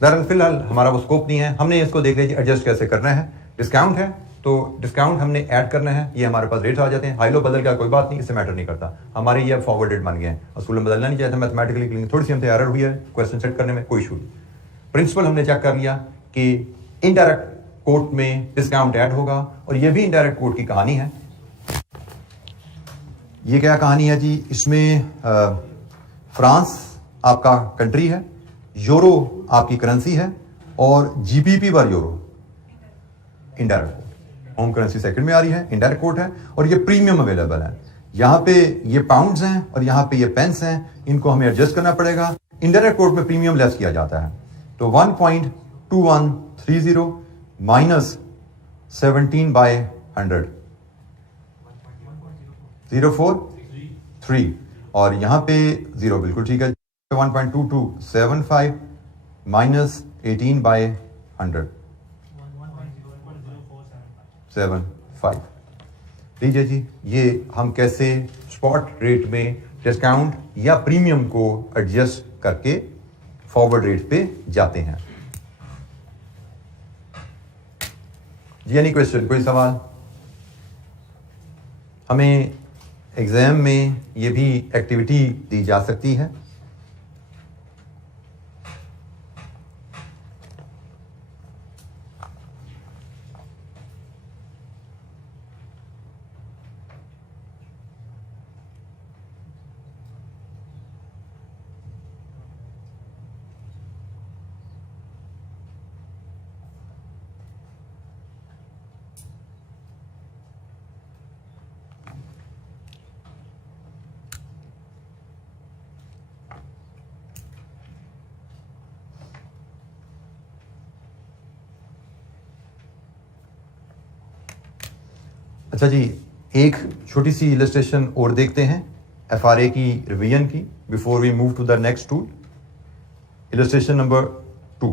दरअसल फिलहाल हमारा वो स्कोप नहीं है, हमने इसको देख लीजिए एडजस्ट कैसे करना है। डिस्काउंट है तो डिस्काउंट हमने ऐड करना है, ये हमारे पास रेट्स आ जाते हैं। हाई लो बदल गया कोई बात नहीं, इससे मैटर नहीं करता, हमारे ये फॉरवर्ड रेट बन गए हैं, असूल में बदलना नहीं चाहता मैथमेटिकली, थोड़ी सी हमसे एरर हुई है क्वेश्चन सेट करने में, कोई इशू नहीं। प्रिंसिपल हमने चेक कर लिया कि इनडायरेक्ट कोट में डिस्काउंट ऐड होगा, और ये भी इनडायरेक्ट कोट की कहानी है। ये क्या कहानी है जी? इसमें फ्रांस आपका कंट्री है, यूरो आपकी करेंसी है, और जीबीपी पर euro indirect coat, home currency second में आ रही है, इनडायरेक्ट कोट है, और ये प्रीमियम अवेलेबल है। यहां पे ये पाउंड्स हैं और यहां पे ये पेंस हैं, इनको हमें एडजस्ट करना पड़ेगा। इनडायरेक्ट कोट में प्रीमियम लेस किया जाता है, तो 1.2130 माइनस 17/100, 043, और यहां पे 0 बिल्कुल ठीक है, 1.2275 माइनस 18/100, 75। लीजिए जी, ये हम कैसे स्पॉट रेट में डिस्काउंट या प्रीमियम को एडजस्ट करके फॉरवर्ड रेट पे जाते हैं। जी एनी क्वेश्चन, कोई सवाल? हमें एग्जाम में ये भी एक्टिविटी दी जा सकती है। अच्छा जी, एक छोटी सी इलस्ट्रेशन और देखते हैं एफआरए की रिवीजन की, before we move to the next tool. Illustration number 2।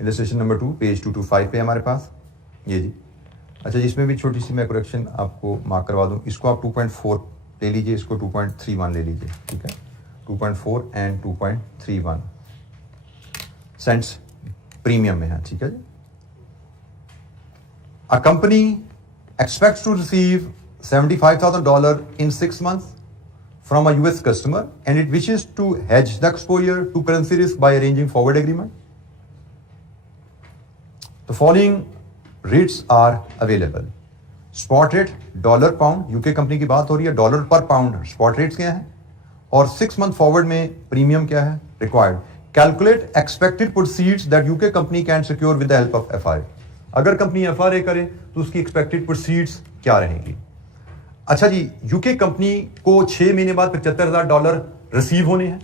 Illustration number 2 page 225 पे हमारे पास ये जी। अच्छा जी, इसमें भी छोटी सी मैं करेक्शन आपको मार्क करवा दूं। इसको आप 2.4 ले लीजिए, इसको 2.31 ले लीजिए, ठीक है। 2.4 एंड 2.31 सेंट्स प्रीमियम में है, ठीक है जी। Uh company expects to receive $75,000 in 6 months from a US customer and it wishes to hedge the exposure to currency risk by arranging forward agreement. The following rates are available. Spot rate dollar pound, UK company की बात हो रही है, dollar पर pound spot rates क्या है, और 6 month forward में प्रीमियम क्या है required. Calculate expected proceeds that UK company can secure with the help of FRA. अगर कंपनी एफआरए करे तो उसकी एक्सपेक्टेड प्रोसीड्स क्या रहेगी। अच्छा जी, यूके कंपनी को 6 महीने बाद $75,000 रिसीव होने हैं।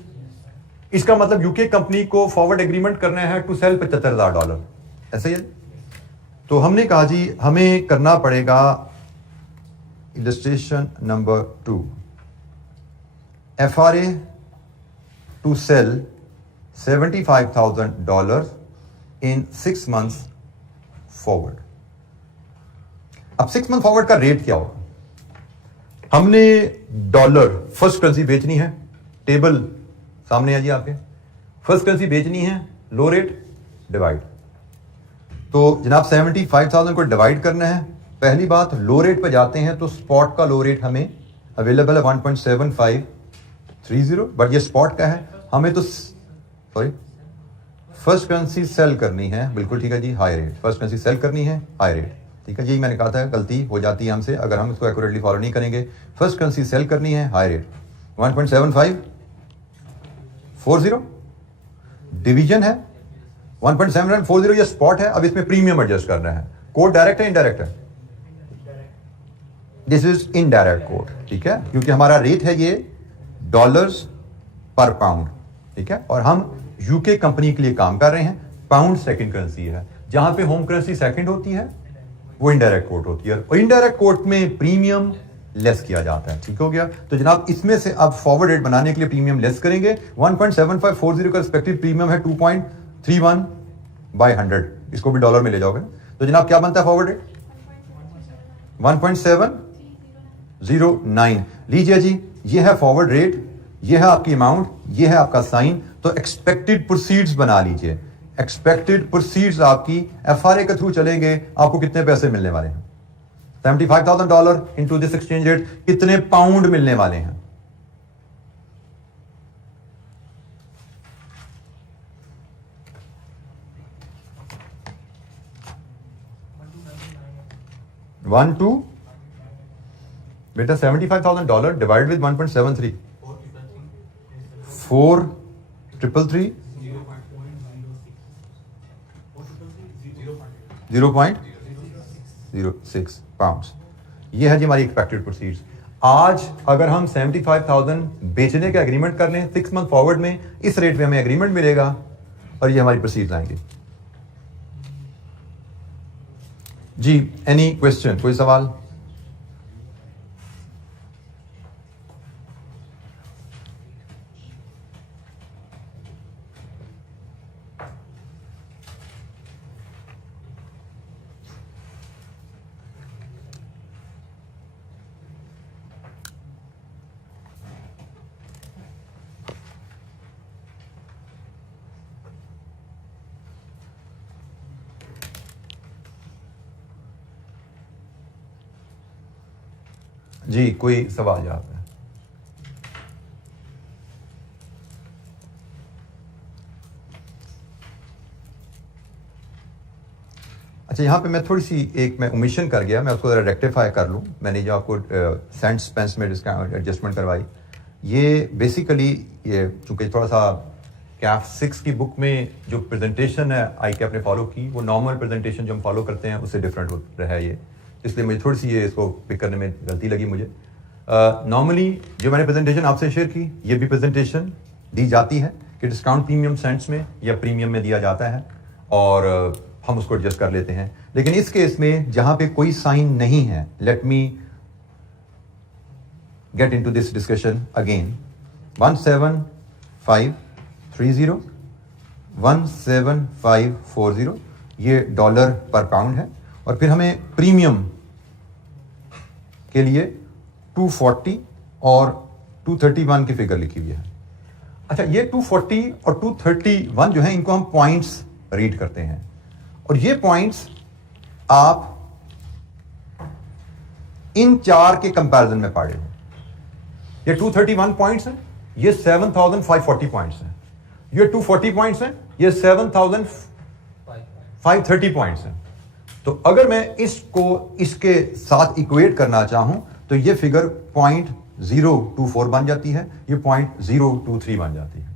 इसका मतलब यूके कंपनी को फॉरवर्ड एग्रीमेंट करना है टू सेल $75,000, ऐसा ही है। तो हमने कहा जी हमें करना पड़ेगा illustration number 2, FRA to sell $75,000 in 6 months forward. अब 6 मंथ फॉरवर्ड का रेट क्या होगा। हमने डॉलर फर्स्ट करेंसी बेचनी है, टेबल सामने है जी आपके। फर्स्ट करेंसी बेचनी है, लो रेट डिवाइड। तो जनाब 75,000 को डिवाइड करना है। पहली बात, लो रेट पे जाते हैं तो स्पॉट का लो रेट हमें अवेलेबल है 1.7530, बट ये स्पॉट का है। हमें तो सॉरी फर्स्ट करेंसी सेल करनी है, बिल्कुल ठीक है जी, high rate. First currency sell करनी है हाई रेट, ठीक है जी। मैंने कहा था गलती हो जाती है हमसे अगर हम इसको एक्यूरेटली फॉलो नहीं करेंगे। फर्स्ट करेंसी सेल करनी है हाई रेट 1.7540, डिवीजन है 1.7940, ये स्पॉट है। अब इसमें प्रीमियम एडजस्ट करना है। कोड डायरेक्ट है इनडायरेक्ट है, दिस इज इनडायरेक्ट कोड, ठीक है, क्योंकि हमारा रेट है ये डॉलर्स पर पाउंड, ठीक है, और हम यूके कंपनी के लिए काम कर रहे हैं। पाउंड सेकंड करेंसी है, जहां पे होम करेंसी सेकंड होती है वो इनडायरेक्ट कोट होती है, और इनडायरेक्ट कोट में प्रीमियम लेस किया जाता है, ठीक हो गया। तो जनाब इसमें से अब फॉरवर्ड रेट बनाने के लिए प्रीमियम लेस करेंगे। 1.7540 का रिस्पेक्टिव प्रीमियम है 2.31/100, इसको भी डॉलर में ले जाओगे तो जनाब क्या बनता है फॉरवर्ड रेट 1.709 लीजिए जी। ये है फॉरवर्ड रेट, ये है आपकी अमाउंट, ये है आपका साइन। तो एक्सपेक्टेड प्रोसीड्स बना लीजिए। एक्सपेक्टेड प्रोसीड्स आपकी एफआरए के थ्रू चलेंगे, आपको कितने पैसे मिलने वाले हैं $75,000 इनटू दिस एक्सचेंज रेट, कितने पाउंड मिलने वाले हैं। बेटा $75,000 डिवाइड विद 1.73 4,333 0.06 पाउंड्स। ये है जी हमारी एक्सपेक्टेड प्रोसीड्स। आज अगर हम 75,000 बेचने का एग्रीमेंट कर लें 6 मंथ फॉरवर्ड में, इस रेट पे हमें एग्रीमेंट मिलेगा और ये हमारी प्रोसीड्स आएंगे जी। एनी क्वेश्चन, कोई सवाल। जी कोई सवाल यहाँ पे। अच्छा यहाँ पे मैं थोड़ी सी एक मैं ओमिशन कर गया, मैं उसको ज़रा रेक्टिफाई कर लूँ। मैंने जो आपको सेंट्स पेंस में डिस्काउंट एडजस्टमेंट करवाई, ये बेसिकली ये चूँकि थोड़ा सा कैफ 6 की बुक में जो प्रेजेंटेशन है आई कैप ने फॉलो की, वो नॉर्मल प्रेजेंटेशन जो हम फॉलो करते हैं उससे डिफरेंट हो रहा है ये, इसलिए मुझे थोड़ी सी ये इसको पिक करने में गलती लगी मुझे। नॉर्मली जो मैंने प्रेजेंटेशन आपसे शेयर की, ये भी प्रेजेंटेशन दी जाती है कि डिस्काउंट प्रीमियम सेंट्स में या प्रीमियम में दिया जाता है और हम उसको एडजस्ट कर लेते हैं। लेकिन इस केस में जहां पे कोई साइन नहीं है, let me get into this discussion again. 17530, 17540 ये डॉलर पर पाउंड है, और फिर हमें प्रीमियम के लिए 240 और 231 की फिगर लिखी हुई है। अच्छा, ये 240 और 231 जो है इनको हम पॉइंट्स रीड करते हैं, और ये पॉइंट्स आप इन चार के कंपैरिजन में पढ़े हो। ये 231 पॉइंट्स हैं, ये 7540 पॉइंट्स हैं, ये 240 पॉइंट्स हैं, ये 7530 पॉइंट्स हैं। तो अगर मैं इसको इसके साथ इक्वेट करना चाहूं तो ये फिगर 0.024 बन जाती है, ये 0.023 बन जाती है।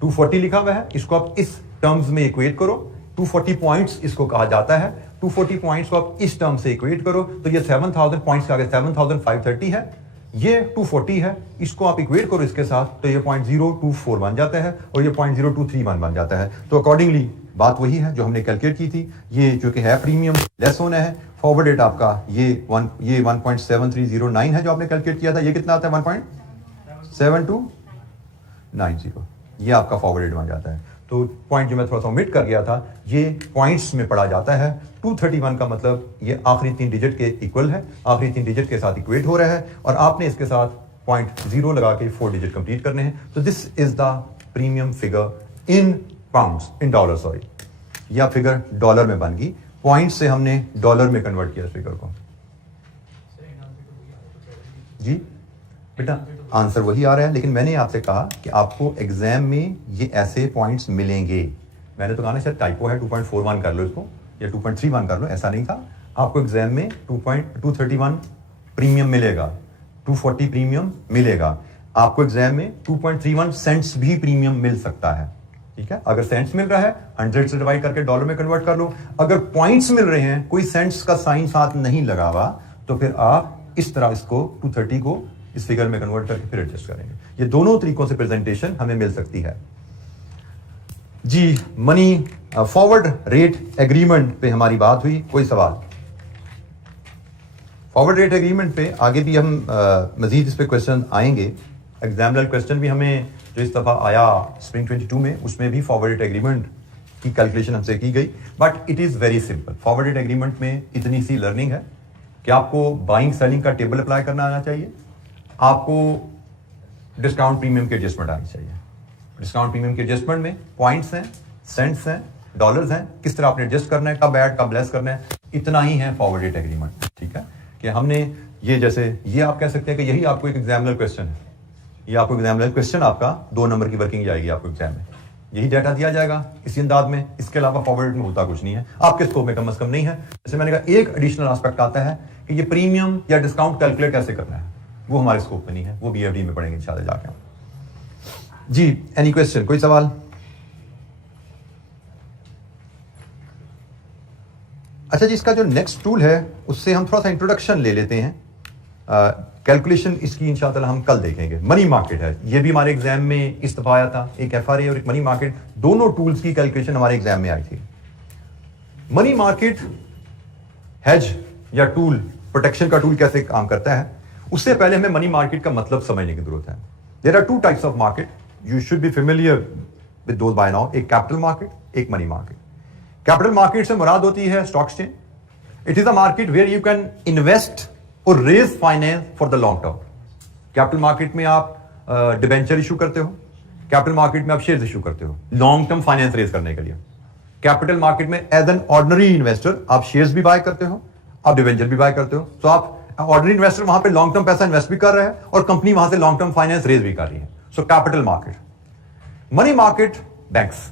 240 लिखा हुआ है, इसको आप इस टर्म्स में इक्वेट करो, 240 पॉइंट्स इसको कहा जाता है। 240 पॉइंट्स को आप इस टर्म से इक्वेट करो तो ये 7000 पॉइंट्स के आगे 7530 है, ये 240 है, इसको आप इक्वेट करो इसके साथ तो ये 0.024 बन जाता है, और ये 0.0231 बन जाता है। तो अकॉर्डिंगली बात वही है जो हमने कैलकुलेट की थी। ये जो कि है प्रीमियम लेस होना है, फॉरवर्ड रेट आपका ये 1.7309 है जो आपने कैलकुलेट किया था, ये कितना आता है 1.7290, ये आपका फॉरवर्ड रेट बन जाता है। तो पॉइंट जो मैं थोड़ा सा ओमिट कर गया था, ये पॉइंट्स में पढ़ा जाता है। 231 का मतलब ये आखिरी 3 डिजिट के इक्वल है, आखिरी 3 डिजिट के साथ इक्वेट हो रहा है, और आपने इसके साथ 0.0 लगा के 4 डिजिट कंप्लीट करने हैं। तो this is the premium figure in pounds, in dollar, sorry, यह फिगर डॉलर में बन गई। पॉइंट से हमने डॉलर में कन्वर्ट किया इस फिगर को। जी बेटा, आंसर वही आ रहा है, लेकिन मैंने आपसे कहा कि आपको एग्जाम में ये ऐसे पॉइंट्स मिलेंगे। मैंने तो कहा ना शायद टाइपो है, 2.41 कर लो इसको या 2.31 कर लो, ऐसा नहीं था। आपको एग्जाम में 231 प्रीमियम मिलेगा, 240 प्रीमियम मिलेगा, आपको एग्जाम में 2.31 सेंट्स भी प्रीमियम मिल सकता है। ठीक है, अगर सेंट्स मिल रहा है 100 से डिवाइड करके डॉलर में कन्वर्ट कर लो। अगर पॉइंट्स मिल रहे हैं, कोई सेंट्स का साइन साथ नहीं लगा हुआ, तो फिर आप इस तरह इसको 230 को इस फिगर में कन्वर्ट करके फिर एडजस्ट करेंगे। ये दोनों तरीकों से प्रेजेंटेशन हमें मिल सकती है। जी, मनी फॉरवर्ड रेट एग्रीमेंट पे हमारी बात हुई, कोई सवाल? फॉरवर्ड रेट एग्रीमेंट पे आगे भी हम मजीद इस पे क्वेश्चन आएंगे। एग्जामिनर क्वेश्चन भी हमें जो इस दफा आया स्प्रिंग 22 में, उसमें भी फॉरवर्ड रेट एग्रीमेंट की कैलकुलेशन हमसे की गई, but it is very simple. Forward rate agreement में इतनी सी लर्निंग है कि आपको बाइंग सेलिंग का टेबल अप्लाई करना आना चाहिए, आपको डिस्काउंट प्रीमियम की एडजस्टमेंट आनी चाहिए। डिस्काउंट प्रीमियम के एडजस्टमेंट में पॉइंट्स हैं, सेंट्स हैं, डॉलर्स हैं, किस तरह आपने एडजस्ट करना है, कब ऐड कब लेस करना है, इतना ही है फॉरवर्ड रेट एग्रीमेंट। ठीक है, कि हमने ये जैसे ये आप कह सकते हैं कि यही आपको एक एग्जामिनर क्वेश्चन है, ये आपको एग्जामिनर क्वेश्चन आपका 2 नंबर की वर्किंग जाएगी आपको एग्जाम में, यही डाटा दिया जाएगा इसी अंदाज में, इसके अलावा फॉरवर्ड में होता कुछ नहीं है, आपके स्कोप में कम से कम नहीं है। जैसे मैंने कहा एक एडिशनल एस्पेक्ट आता है कि ये प्रीमियम या डिस्काउंट कैलकुलेट कैसे करना है, वो हमारे स्कोप में नहीं है, वो BFD में पढ़ेंगे इंशाल्लाह जाके। जी, एनी क्वेश्चन, कोई सवाल? अच्छा जी, इसका जो नेक्स्ट टूल है उससे हम थोड़ा सा इंट्रोडक्शन ले लेते हैं। कैलकुलेशन इसकी इंशाल्लाह हम कल देखेंगे। मनी मार्केट है, ये भी हमारे एग्जाम में इस दफा आया था, एक FRA और एक मनी मार्केट, दोनों टूल्स की कैलकुलेशन हमारे एग्जाम में आई थी। मनी मार्केट हेज या टूल, प्रोटेक्शन का टूल कैसे काम करता है, उससे पहले हमें मनी मार्केट का मतलब समझने की जरूरत है। There are 2 types of market, you should be familiar with those by now. एक कैपिटल मार्केट, एक मनी मार्केट। कैपिटल मार्केट से मुराद होती है stock exchange. It is a market where you can invest और raise finance for the long term. Capital market में आप debenture issue करते हो, कैपिटल मार्केट में आप शेयर्स इशू करते हो लॉन्ग टर्म फाइनेंस रेज करने के लिए। कैपिटल मार्केट में एज एन ऑर्डिनरी इन्वेस्टर आप शेयर्स भी बाय करते हो, आप डिबेंचर भी बाय करते हो। तो आप ऑर्डिनरी इन्वेस्टर वहां पे लॉन्ग टर्म पैसा इन्वेस्ट भी कर रहा है और कंपनी वहां से लॉन्ग टर्म फाइनेंस रेज भी कर रही है। So capital market. Money market, banks.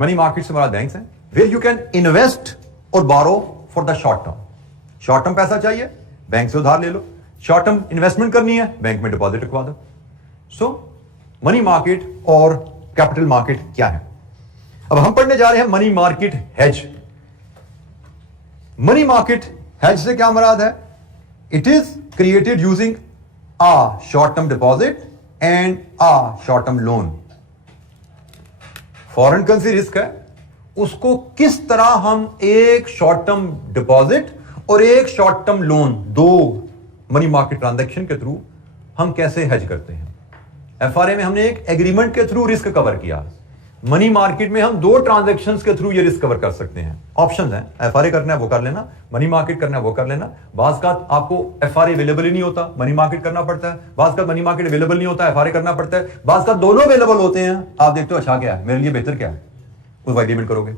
Money market से हमारा बैंक्स है, वेयर यू कैन इन्वेस्ट और borrow for the short term. Short term पैसा चाहिए, बैंक से उधार ले लो। शॉर्ट टर्म इन्वेस्टमेंट करनी है, बैंक में डिपॉजिट रखवा दो। सो मनी मार्केट और कैपिटल मार्केट क्या है? अब हम पढ़ने जा रहे हैं money market hedge. Money market hedge से क्या मुराद है? It is created using a short-term deposit and a short-term loan. Foreign currency risk है, उसको किस तरह हम एक शॉर्ट टर्म डिपॉजिट और एक शॉर्ट टर्म लोन, दो मनी मार्केट ट्रांजैक्शन के थ्रू हम कैसे हेज करते हैं। एफआरए में हमने एक एग्रीमेंट के थ्रू रिस्क कवर किया, मनी मार्केट में हम 2 ट्रांजैक्शंस के थ्रू ये रिस्क कवर कर सकते हैं। ऑप्शंस हैं, एफआरए करना है वो कर लेना, मनी मार्केट करना है वो कर लेना। बाज़ का आपको एफआरए अवेलेबल ही नहीं होता, मनी मार्केट करना पड़ता है। बाज़ का मनी मार्केट अवेलेबल नहीं होता, एफआरए करना पड़ता है। बाज़ का दोनों अवेलेबल होते हैं, आप देखते हो अच्छा क्या है, मेरे लिए बेहतर क्या है, उस एग्रीमेंट करोगे।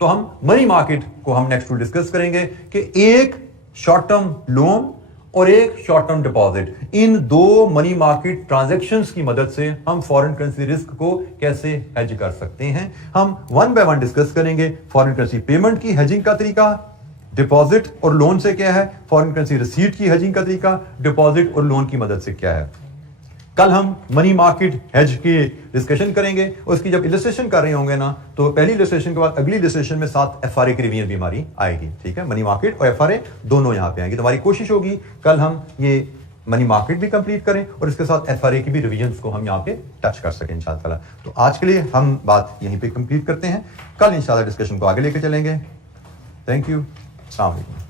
तो हम मनी मार्केट को हम नेक्स्ट डिस्कस करेंगे कि एक शॉर्ट टर्म लोन और एक शॉर्ट टर्म डिपॉजिट, इन 2 मनी मार्केट ट्रांजैक्शंस की मदद से हम फॉरेन करेंसी रिस्क को कैसे हेज कर सकते हैं। हम 1 बाय 1 डिस्कस करेंगे। फॉरेन करेंसी पेमेंट की हेजिंग का तरीका, डिपॉजिट और लोन से क्या है, फॉरेन करेंसी रिसीट की हेजिंग का तरीका, डिपॉजिट और लोन की मदद से क्या है। कल हम मनी मार्केट हेज की डिस्कशन करेंगे, उसकी जब इलस्ट्रेशन कर रहे होंगे ना, तो पहली इलस्ट्रेशन के बाद अगली इलस्ट्रेशन में 7 एफआरए की रिवीजन भी हमारी आएगी। ठीक है, मनी मार्केट और एफआरए दोनों यहां पे आएंगे। तो हमारी कोशिश होगी कल हम ये मनी मार्केट भी कंप्लीट करें और इसके साथ एफआरए की भी रिवीजन को हम यहाँ पे टच कर सकें इंशाअल्लाह। तो आज के लिए हम बात यहीं पे कंप्लीट करते हैं, कल इंशाअल्लाह डिस्कशन को आगे लेके चलेंगे। थैंक यू, अस्सलाम वालेकुम।